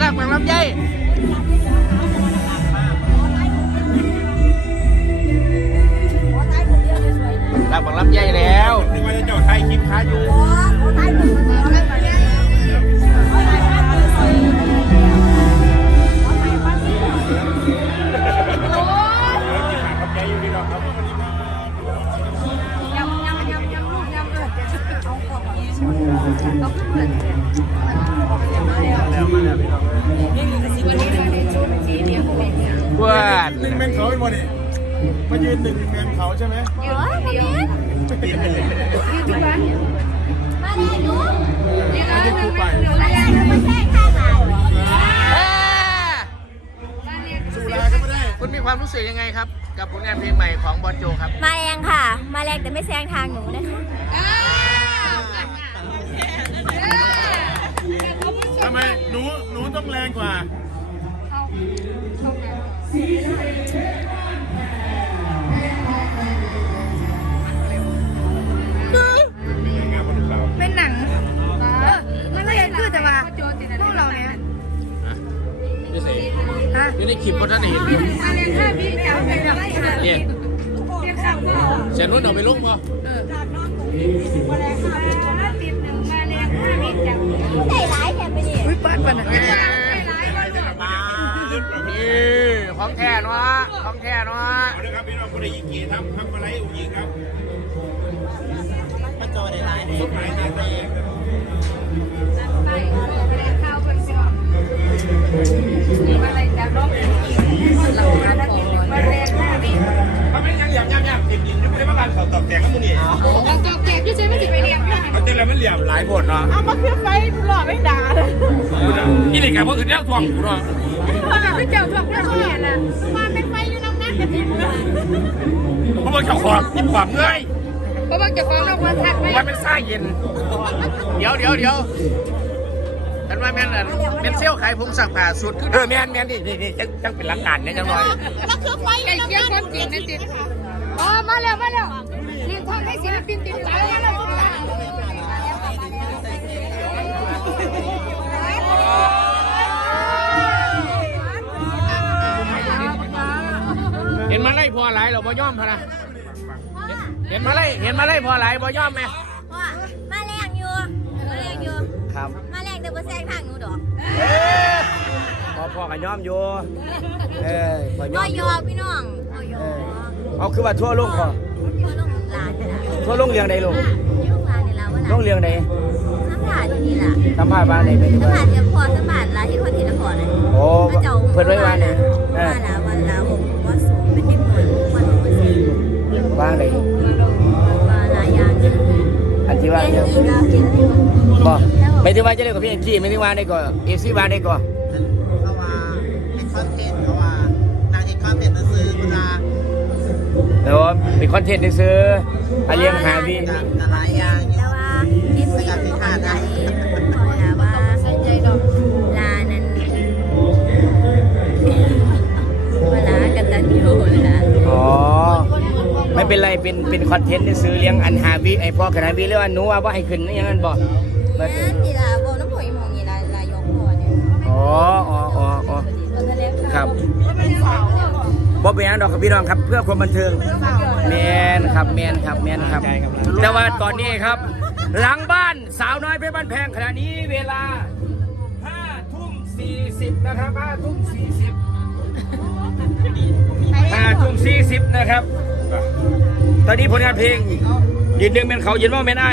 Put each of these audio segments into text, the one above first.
ลากบางลำไยลากบางลำไยแล้วนึกว่าจะเจ้าไทยคลิปค้าอยู่ เขาเป็นวันนี้มายืนหนึ่งแมงเขาใช่ไหมเอ้ยสุราก็ไม่ได้คุณมีความรู้สึกยังไงครับ กับผลงานเพลงใหม่ของบอลโจครับ มาแรงค่ะ มาแรงแต่ไม่แซงทางหนูนะคะทำไมหนูหนูต้องแรงกว่า คลิปคนท่านเห็นเรียนห้าพี่จะเอาไปทำอะไรคะเนี่ยเรียนข้าวพ่อเสียนุ่นเอาไปลงป่ะมาเรียนห้าติดหนึ่งมาเรียนห้าพี่จะใจร้ายแถมไปดิอุ้ยปั้นปั้นนี่ของแท้เนาะของแท้เนาะเอาเลยครับพี่น้องคนใดยิงกี่ทำทำอะไรอุ้ยิงครับมาจอได้หลายสุดหมายเนี่ยไปไปเข้าวคนชอบมาเรียนจากรอบอีกเรามาได้ติดหนึ่งมาเรียนห้าพี่ทำไมยังยำยำยำติดดินไม่ได้มาการเขาตอบแตกกับมึงนี่เราจบเก็บที่ใช้ไม่ติดไปเรียนเขาเจอแล้วมันเหลี่ยมหลายบทเนาะเอามาขึ้นไปหล่อไม่ด่าเลยนี่เลยกับพวกอื่นแล้วทวงกูเนาะเพราะแบบที่เจ้าถูกไม่ค่อยเห็นอะมาเป็นไฟอยู่น้ำหนักกันทีเดียวเพราะว่าเขาขอบกินขวามเงยเพราะว่าจะฟ้องเราวันถัดไปวันเป็นซ่าเย็น เดี๋ยวเดี๋ยวเดี๋ยว กันว่าแม่นอั่นเป็นเซี่ยวขายผงสักผ้าสุดขึ้นเออแม่นแม่นนี่นี่นี่จังจังเป็นหลักการเนี่ยจังหน่อยแล้วคือไฟไก่เคี่ยวความจริงนั่นจิอ๋อมาแล้วมาแล้วเรียนทองให้ศิลปินติดตามแล้วทุกท่านเห็นมาไล่พอหลายเราบ่ยอมพะนะเห็นมาไล่เห็นมาไล่พอหลายบ่ยอมไหมว่ามาแรงอยู่มาแรงอยู่ครับมาแร งแต่ไม่แซงทางหนูดอกพอพอกับย่อมอยู่เออพอย่ก็อมยอพี่น้องก็ยอเอาคือว่าทั่วโลกพอก็ลงหลานนี่ละทั่วโลกเรียงใดลูกยุ่งหลานนี่ละว่าหโลลานกเรียงใดสัมผัสอยู่นี่ล่ะสัมภาษณ์บ้านใดเป็นสัมว่าผัสเดี๋ยวพอสัมผัสลาที่คนที่นครเลยโอ้พระเจ้าเพิ่นไว้ว่าเนี่ยเออว่าละวันละวงวัดสูงเป็นเด็กหน่อยวันหนึ่งวันสี่บ้านใด ที่ว่าเรียนเนี่ยอีกแล้วเรียนอีกบ่ไม่ถึงว่าจะเล่นกับพี่เอ็นจีไม่ถึงว่าได้ก็เอฟซีบ้านได้ก็เขาว่าเป็นคอนเทนต์เขาว่านางเอกคอนเทนต์ซื้อเวลาแล้วเป็นคอนเทนต์ซื้ออาเลี้ยงหาพี่จะจะหลายอย่างอยู่แต่ว่าเอฟซีที่ขาดใจพ เป็นไรเป็นเป็นคอนเทนต์ซื้อเลี้ยงอันหาวิไอพ่อขนาดวิเรียกว่าหนูว่าบ่ให้ขึ้นอยังนั้นบ่แม่ตีลาโบน้ำผงมองนี่ลาลายกคอเนี่ยอ๋ออ๋ออ๋ออ๋อครับบ่เป็นหยังดอกครับพี่น้องครับเพื่อความบันเทิงแมนครับแมนครับแมนครับ แต่ว่าตอนนี้ครับ หลังบ้านสาวน้อยเพชรบ้านแพงขณะนี้เวลา5ทุ่ม40นะครับ5ทุ่ม40 5ทุ่ม40นะครับ ตอนนี้ผลงานเพลงยืนเดืองเป็นเขายืนว่าแม่นไอ้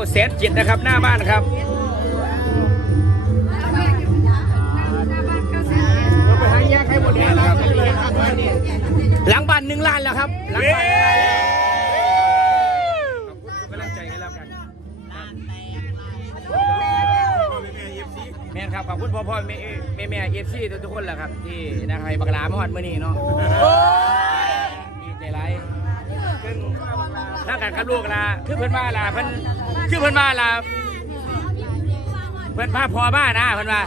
9แสนจิตนะครับ หน้าบ้านครับเราไปหาแยกให้หมดแล้วนะครับไม่ได้แยกข้างบ้านนี่หลังบ้านหนึ่งล้านแล้วครับหลังบ้าน อบคุณพ่อพ่อแม่แม่แม่เอฟซีทุกๆคนแหละครับ ที่นะครับให้บักหลามาฮอดมื้อนี้เนาะดีใจหลายซึ่งร่างกันกับลูกลาคือเพิ่นว่าลาเพิ่นคือเพิ่นว่าลาเพิ่นพาพ่อมานะเพิ่นว่า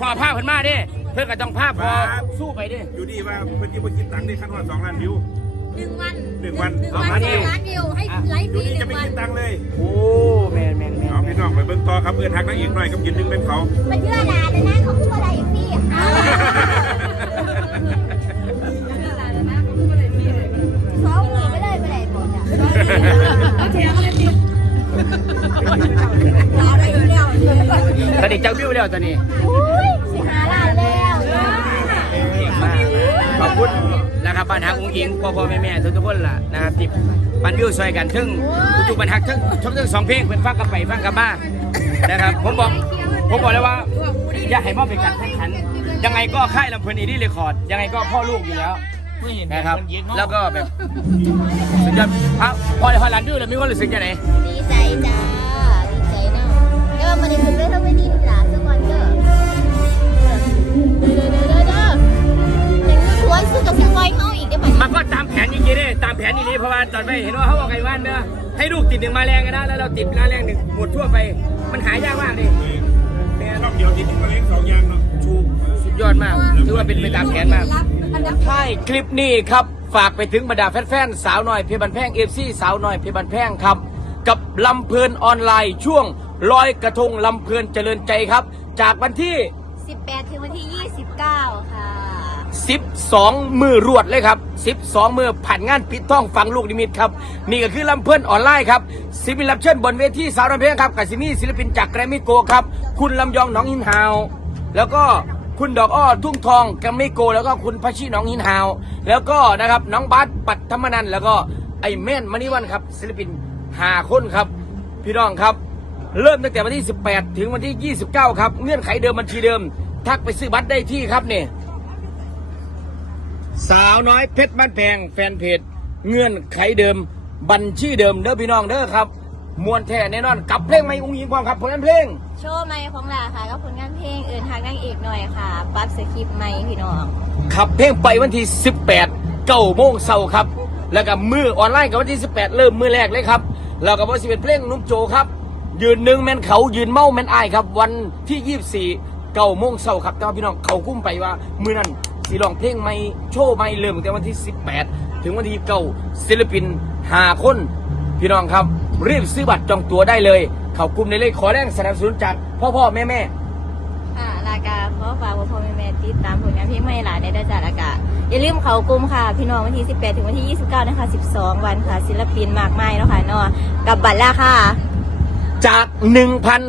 พ่อพาเพิ่นมาเด้เพิ่นก็ต้องพาพ่อสู้ไปเด้อยู่ดีว่าเพิ่นที่มาคิดตังค์ได้ขั้นว่าสองล้านวิวหนึ่งวันหนึ่งวันหนึ่งวันสองล้านวิวล้านวิวให้ไลฟ์อฟยู่รีดีหจะนึ่งไปวันคิดตังค์เลย โอ้ พี่น้องไปเบิ่งต่ออครับเพื่อนทักนักเอกหน่อยกับยืนหนึ่งเป็นเขา มันเชื่อดาเลยนะเขาพูดอะไรอย่างนี้สองหมื่นไม่ได้ไปไหนหมดอะเอาเทียงอะไรติดอะไรอยู่เนี่ยตอนนี้เจ้าวิวแล้วตอนนี้อุ้ยสิหาล้านแล้วเก่งมากขอบคุณนะครั บปัญหาอุ้งอิงพ่อพ่อแม่แม่ทุกทุกๆคนล่ะนะครับที่ปันวิวซอยกันทึ่งทุกปัญหาทั้งทั้งทั้งสองเพลงเป็นฟังกันไปฟังกันมานะครับผมบอกผมบอกเลยว่าอยากให้มอบเป็นการแข่งขัน ยังไงก็ค่ายลำเพลินอีดี้เรคคอร์ดยังไงก็พ่อลูกอยู่แล้วนะครับมันเย็นเนาะแล้วก็แบบสุดยอดพระพอพอหลานวิวแล้วมีความรู้สึกยังไงดีใจจ้าดีใจเนาะเดี๋ยวมันจะขึ้นไปทำไม่ดีหลานสักวันเด้อเด้อเด้อเด้อเด้อเด้อยังมีสวยสุดกับสิไว้เฮาอีกได้ไหม มันก็ตามแผนจริงๆเลยตามแผนอย่างนี้เพราะว่าตอนไปเห็นว่าเขาบอกไงว่าเนอะให้ลูกติดหนึ่งมาแรงกันนะแล้วเราติดมาแรงหนึ่งหมดทั่วไป มันหายากมากเลยรอบเดียวที่ทิ้งมาเล็กสองอย่างเนาะชูกสุดยอดมากถือว่าเป็นไปตามแผนมากรับอันดับใช่คลิปนี้ครับฝากไปถึงบรรดาแฟนๆสาวน้อยเพชรบันแพงเอฟซีสาวน้อยเพชรบันแพงครับ กับลำเพลินออนไลน์ช่วงลอยกระทงลำเพลินเจริญใจครับ จากวันที่ 18 ถึงวันที่ 29 ค่ะ 12มือรวดเลยครับ12มือผ่านงานปิดท่องฟังลูกนิมิตครับ นี่ก็คือลำเพื่อนออนไลน์ครับศิลปินรับเชิญบนเวทีสาวรำเพลงครับกับซิมี่ศิลปินจากแกรมมี่โกครับ คุณลำยองหนองหินฮาว แล้วก็คุณดอกอ้อทุ่งทองแกรมมี่โก แล้วก็คุณพัชชีหนองหินฮาว แล้วก็นะครับน้องบาสปัตธรรมนันแล้วก็ไอ้แม่นมณีวันครับศิลปินหาคนครับ พี่น้องครับ เริ่มตั้งแต่วันที่ 18 ถึงวันที่ 29 ครับ เงื่อนไขเดิมบัญชีเดิม ทักไปซื้อบัตรได้ที่ครับเนี่ย สาวน้อยเพชรบ้านแพงแฟนเพจเงื่อนไขเดิม บัญชีเดิมเด้อพี่น้องเด้อครับมวนแท้แน่นอนกับเพลงไม่อุ้งยิงความครับผลงานเพลง โชว์ใหม่ของลาค่ะก็ผลงานเพลงเอินทางนางเอกหน่อยค่ะปรับสคริปต์ใหม่พี่น้องขับเพลงไปวันที่ 18เก้าโมงเช้าครับ แล้วก็มือออนไลน์กับวันที่ 18 เริ่มมือแรกเลยครับ แล้วก็วันที่เป็นเพลงนุ่มโจครับ ยืนหนึ่งแมนเขายืนเมาแมนอายครับ วันที่ 24เก้าโมงเช้าครับแต่ว่าพี่น้องเขากุ้มไปว่ามือนั้น สีลองเพลงไม่โชว์ไม่เริ่มตั้งแต่วันที่ 18 ถึงวันที่เก้าศิลปินหาคน พี่น้องครับ รีบซื้อบัตรจองตั๋วได้เลย เขากลุ่มในเลขขอแรงสนับสนุนจากพ่อพ่อแม่แม่อ่าลากาขอฝากพ่อพ่อแม่แม่ติดตามผลงานเพลงใหม่หลานในด้านจากลากาอย่าลืมเขากลุ่มค่ะ พี่น้องวันที่ 18 ถึงวันที่ 29 นะคะ 12 วันค่ะ ศิลปินมากมายเนาะค่ะเนาะกับบัตรราคาจาก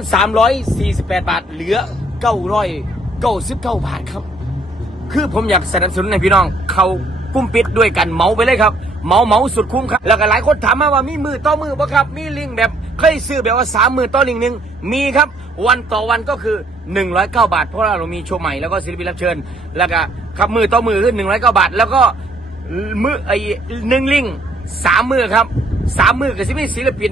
1,348 บาท เหลือ 999 บาทครับ คือผมอยากสนับสนุนให้พี่น้อง เขากุ้มปิดด้วยกันเมาไปเลยครับ เมาเมาสุดคุ้มครับ แล้วก็หลายคนถามมาว่ามีมือต่อมือปะครับ มีลิงแบบเคยซื้อแบบว่าสามมือต่อลิงหนึ่งมีครับ วันต่อวันก็คือ 109 บาท เพราะว่าเรามีโชว์ใหม่แล้วก็ศิลปินรับเชิญ แล้วก็ครับมือต่อมือคือ109 บาท แล้วก็มือไอ้หนึ่งลิงสามมือครับสามมือกับศิลปินศิลปิน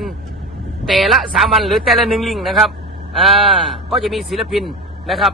แต่ละสามวันหรือแต่ละหนึ่งลิงนะครับอ่าก็จะมีศิลปินนะครับ